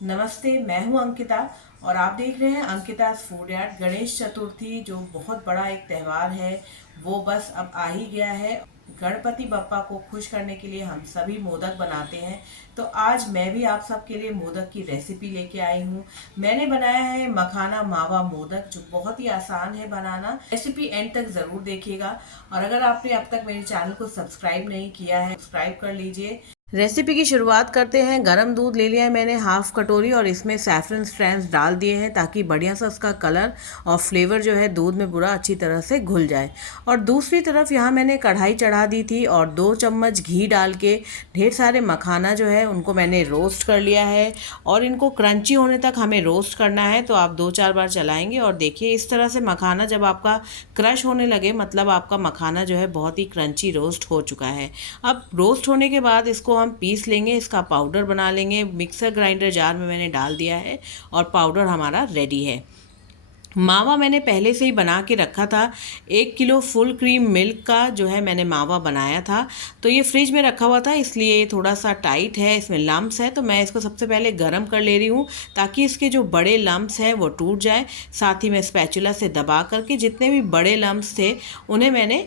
नमस्ते, मैं हूं अंकिता और आप देख रहे हैं अंकिताज फूड यार्ड। गणेश चतुर्थी जो बहुत बड़ा एक त्यौहार है वो बस अब आ ही गया है। गणपति बप्पा को खुश करने के लिए हम सभी मोदक बनाते हैं, तो आज मैं भी आप सबके लिए मोदक की रेसिपी लेके आई हूँ। मैंने बनाया है मखाना मावा मोदक, जो बहुत ही आसान है बनाना। रेसिपी एंड तक जरूर देखिएगा और अगर आपने अब तक मेरे चैनल को सब्सक्राइब नहीं किया है, सब्सक्राइब कर लीजिए। रेसिपी की शुरुआत करते हैं। गरम दूध ले लिया है मैंने हाफ कटोरी और इसमें सैफरन स्ट्रैंड्स डाल दिए हैं ताकि बढ़िया सा उसका कलर और फ्लेवर जो है दूध में पूरा अच्छी तरह से घुल जाए। और दूसरी तरफ यहाँ मैंने कढ़ाई चढ़ा दी थी और 2 चम्मच घी डाल के ढेर सारे मखाना जो है उनको मैंने रोस्ट कर लिया है और इनको क्रंची होने तक हमें रोस्ट करना है। तो आप 2-4 बार चलाएंगे और देखिए इस तरह से मखाना जब आपका क्रश होने लगे मतलब आपका मखाना जो है बहुत ही क्रंची रोस्ट हो चुका है। अब रोस्ट होने के बाद इसको हम पीस लेंगे, इसका पाउडर बना लेंगे। मिक्सर ग्राइंडर जार में मैंने डाल दिया है और पाउडर हमारा रेडी है। मावा मैंने पहले से ही बना के रखा था। 1 किलो फुल क्रीम मिल्क का जो है मैंने मावा बनाया था, तो ये फ्रिज में रखा हुआ था इसलिए ये थोड़ा सा टाइट है, इसमें लम्ब्स है। तो मैं इसको सबसे पहले गर्म कर ले रही हूँ ताकि इसके जो बड़े लम्ब्स हैं वो टूट जाए। साथ ही मैं स्पैचुला से दबा करके जितने भी बड़े लम्ब्स थे उन्हें मैंने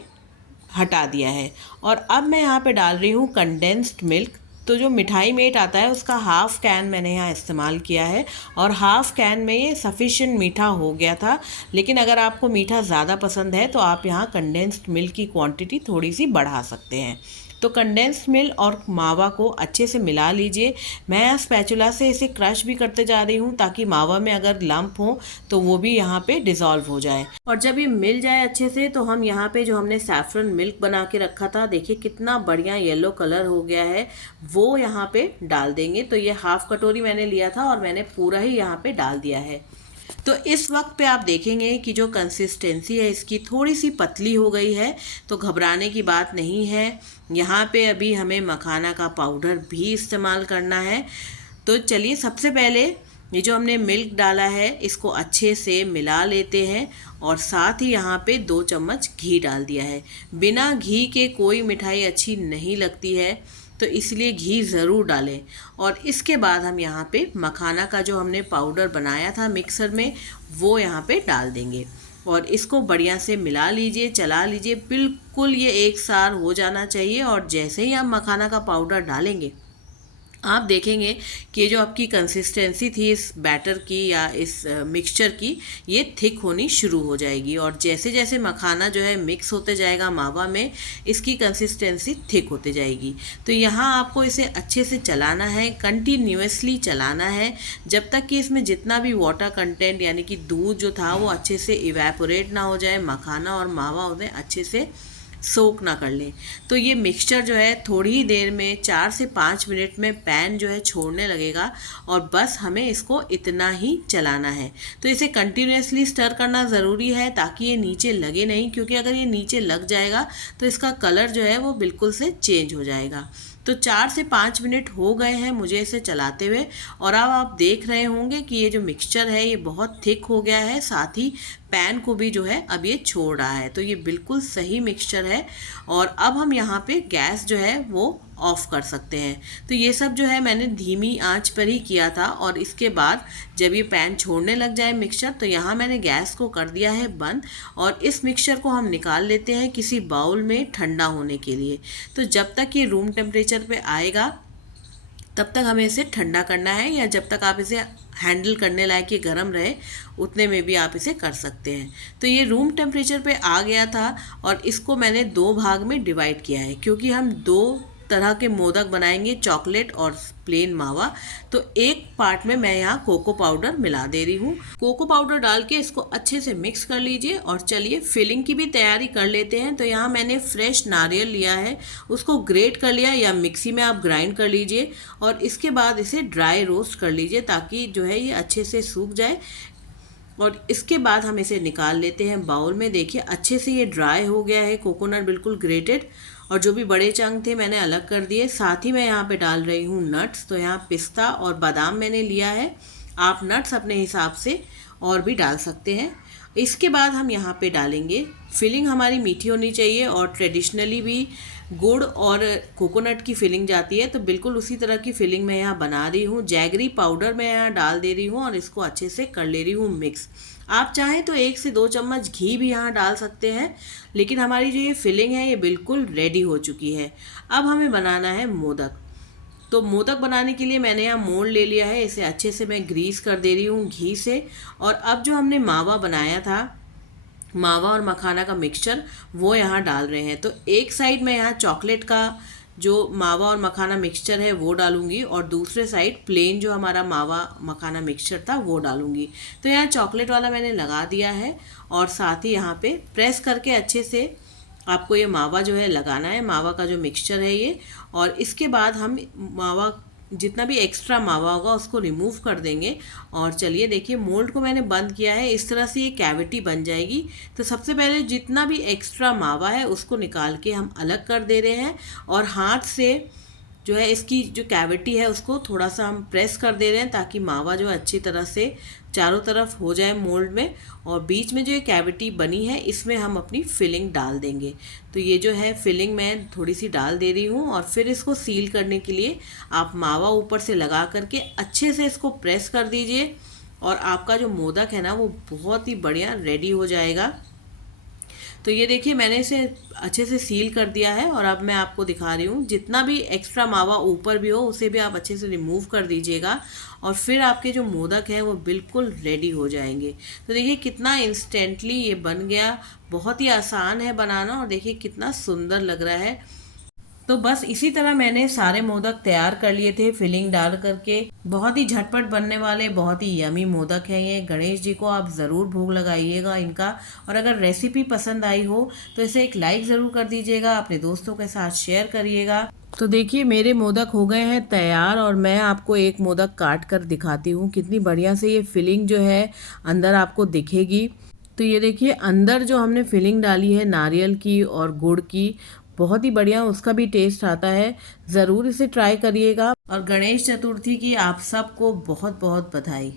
हटा दिया है। और अब मैं यहाँ पे डाल रही हूँ कंडेंस्ड मिल्क। तो जो मिठाई मेट आता है उसका हाफ़ कैन मैंने यहाँ इस्तेमाल किया है और हाफ़ कैन में ये सफिशिएंट मीठा हो गया था। लेकिन अगर आपको मीठा ज़्यादा पसंद है तो आप यहाँ कंडेंस्ड मिल्क की क्वांटिटी थोड़ी सी बढ़ा सकते हैं। तो कंडेंस्ड मिल्क और मावा को अच्छे से मिला लीजिए। मैं यहाँ स्पैचुला से इसे क्रश भी करते जा रही हूँ ताकि मावा में अगर लंप हो तो वो भी यहाँ पे डिज़ोल्व हो जाए। और जब ये मिल जाए अच्छे से तो हम यहाँ पे जो हमने सैफरन मिल्क बना के रखा था, देखिए कितना बढ़िया येलो कलर हो गया है, वो यहाँ पे डाल देंगे। तो ये हाफ कटोरी मैंने लिया था और मैंने पूरा ही यहाँ पे डाल दिया है। तो इस वक्त पे आप देखेंगे कि जो कंसिस्टेंसी है इसकी थोड़ी सी पतली हो गई है, तो घबराने की बात नहीं है। यहाँ पे अभी हमें मखाना का पाउडर भी इस्तेमाल करना है। तो चलिए सबसे पहले ये जो हमने मिल्क डाला है इसको अच्छे से मिला लेते हैं और साथ ही यहाँ पे 2 चम्मच घी डाल दिया है। बिना घी के कोई मिठाई अच्छी नहीं लगती है, तो इसलिए घी ज़रूर डालें। और इसके बाद हम यहाँ पे मखाना का जो हमने पाउडर बनाया था मिक्सर में वो यहाँ पे डाल देंगे और इसको बढ़िया से मिला लीजिए, चला लीजिए। बिल्कुल ये एक सार हो जाना चाहिए और जैसे ही आप मखाना का पाउडर डालेंगे आप देखेंगे कि जो आपकी कंसिस्टेंसी थी इस बैटर की या इस मिक्सचर की, ये थिक होनी शुरू हो जाएगी। और जैसे जैसे मखाना जो है मिक्स होते जाएगा मावा में, इसकी कंसिस्टेंसी थिक होते जाएगी। तो यहाँ आपको इसे अच्छे से चलाना है, कंटिन्यूसली चलाना है जब तक कि इसमें जितना भी वाटर कंटेंट यानी कि दूध जो था वो अच्छे से इवेपोरेट ना हो जाए, मखाना और मावा उन्हें अच्छे से सोक ना कर लें। तो ये मिक्सचर जो है थोड़ी ही देर में 4 से 5 मिनट में पैन जो है छोड़ने लगेगा और बस हमें इसको इतना ही चलाना है। तो इसे कंटिन्यूसली स्टर करना ज़रूरी है ताकि ये नीचे लगे नहीं, क्योंकि अगर ये नीचे लग जाएगा तो इसका कलर जो है वो बिल्कुल से चेंज हो जाएगा। तो 4 से 5 मिनट हो गए हैं मुझे इसे चलाते हुए और अब आप देख रहे होंगे कि ये जो मिक्सचर है ये बहुत थिक हो गया है, साथ ही पैन को भी जो है अब ये छोड़ रहा है। तो ये बिल्कुल सही मिक्सचर है और अब हम यहाँ पे गैस जो है वो ऑफ़ कर सकते हैं। तो ये सब जो है मैंने धीमी आंच पर ही किया था और इसके बाद जब ये पैन छोड़ने लग जाए मिक्सचर तो यहाँ मैंने गैस को कर दिया है बंद और इस मिक्सचर को हम निकाल लेते हैं किसी बाउल में ठंडा होने के लिए। तो जब तक ये रूम टेम्परेचर पे आएगा तब तक हमें इसे ठंडा करना है, या जब तक आप इसे हैंडल करने लायक ये गर्म रहे उतने में भी आप इसे कर सकते हैं। तो ये रूम टेम्परेचर पे आ गया था और इसको मैंने 2 भाग में डिवाइड किया है क्योंकि हम 2 तरह के मोदक बनाएंगे, चॉकलेट और प्लेन मावा। तो एक पार्ट में मैं यहाँ कोको पाउडर मिला दे रही हूँ। कोको पाउडर डाल के इसको अच्छे से मिक्स कर लीजिए और चलिए फिलिंग की भी तैयारी कर लेते हैं। तो यहाँ मैंने फ्रेश नारियल लिया है, उसको ग्रेट कर लिया या मिक्सी में आप ग्राइंड कर लीजिए और इसके बाद इसे ड्राई रोस्ट कर लीजिए ताकि जो है ये अच्छे से सूख जाए। और इसके बाद हम इसे निकाल लेते हैं बाउल में। देखिए अच्छे से ये ड्राई हो गया है, कोकोनट बिल्कुल ग्रेटेड, और जो भी बड़े चंक थे मैंने अलग कर दिए। साथ ही मैं यहाँ पे डाल रही हूँ नट्स। तो यहाँ पिस्ता और बादाम मैंने लिया है, आप नट्स अपने हिसाब से और भी डाल सकते हैं। इसके बाद हम यहाँ पे डालेंगे, फिलिंग हमारी मीठी होनी चाहिए और ट्रेडिशनली भी गुड़ और कोकोनट की फिलिंग जाती है, तो बिल्कुल उसी तरह की फिलिंग मैं यहाँ बना रही हूँ। जैगरी पाउडर मैं यहाँ डाल दे रही हूँ और इसको अच्छे से कर ले रही हूँ मिक्स। आप चाहें तो 1 से 2 चम्मच घी भी यहाँ डाल सकते हैं, लेकिन हमारी जो ये फिलिंग है ये बिल्कुल रेडी हो चुकी है। अब हमें बनाना है मोदक। तो मोदक बनाने के लिए मैंने यहाँ मोल्ड ले लिया है, इसे अच्छे से मैं ग्रीस कर दे रही हूँ घी से। और अब जो हमने मावा बनाया था, मावा और मखाना का मिक्सचर, वो यहाँ डाल रहे हैं। तो एक साइड में यहाँ चॉकलेट का जो मावा और मखाना मिक्सचर है वो डालूंगी, और दूसरे साइड प्लेन जो हमारा मावा मखाना मिक्सचर था वो डालूंगी। तो यहाँ चॉकलेट वाला मैंने लगा दिया है, और साथ ही यहाँ पे प्रेस करके अच्छे से आपको ये मावा जो है लगाना है, मावा का जो मिक्सचर है ये। और इसके बाद हम मावा, जितना भी एक्स्ट्रा मावा होगा उसको रिमूव कर देंगे। और चलिए देखिए, मोल्ड को मैंने बंद किया है, इस तरह से ये कैविटी बन जाएगी। तो सबसे पहले जितना भी एक्स्ट्रा मावा है उसको निकाल के हम अलग कर दे रहे हैं, और हाथ से जो है इसकी जो कैविटी है उसको थोड़ा सा हम प्रेस कर दे रहे हैं, ताकि मावा जो है अच्छी तरह से चारों तरफ हो जाए मोल्ड में। और बीच में जो ये कैविटी बनी है इसमें हम अपनी फिलिंग डाल देंगे। तो ये जो है फिलिंग मैं थोड़ी सी डाल दे रही हूँ, और फिर इसको सील करने के लिए आप मावा ऊपर से लगा करके अच्छे से इसको प्रेस कर दीजिए, और आपका जो मोदक है ना वो बहुत ही बढ़िया रेडी हो जाएगा। तो ये देखिए, मैंने इसे अच्छे से सील कर दिया है, और अब मैं आपको दिखा रही हूँ। जितना भी एक्स्ट्रा मावा ऊपर भी हो उसे भी आप अच्छे से रिमूव कर दीजिएगा, और फिर आपके जो मोदक हैं वो बिल्कुल रेडी हो जाएंगे। तो देखिए कितना इंस्टेंटली ये बन गया, बहुत ही आसान है बनाना, और देखिए कितना सुंदर लग रहा है। तो बस इसी तरह मैंने सारे मोदक तैयार कर लिए थे फिलिंग डाल करके। बहुत ही झटपट बनने वाले, बहुत ही यमी मोदक हैं ये। गणेश जी को आप ज़रूर भोग लगाइएगा इनका। और अगर रेसिपी पसंद आई हो तो इसे एक लाइक ज़रूर कर दीजिएगा, अपने दोस्तों के साथ शेयर करिएगा। तो देखिए मेरे मोदक हो गए हैं तैयार, और मैं आपको एक मोदक काट कर दिखाती हूँ कितनी बढ़िया से ये फिलिंग जो है अंदर आपको दिखेगी। तो ये देखिए, अंदर जो हमने फिलिंग डाली है नारियल की और गुड़ की, बहुत ही बढ़िया उसका भी टेस्ट आता है। ज़रूर इसे ट्राई करिएगा, और गणेश चतुर्थी की आप सबको बहुत बहुत बधाई।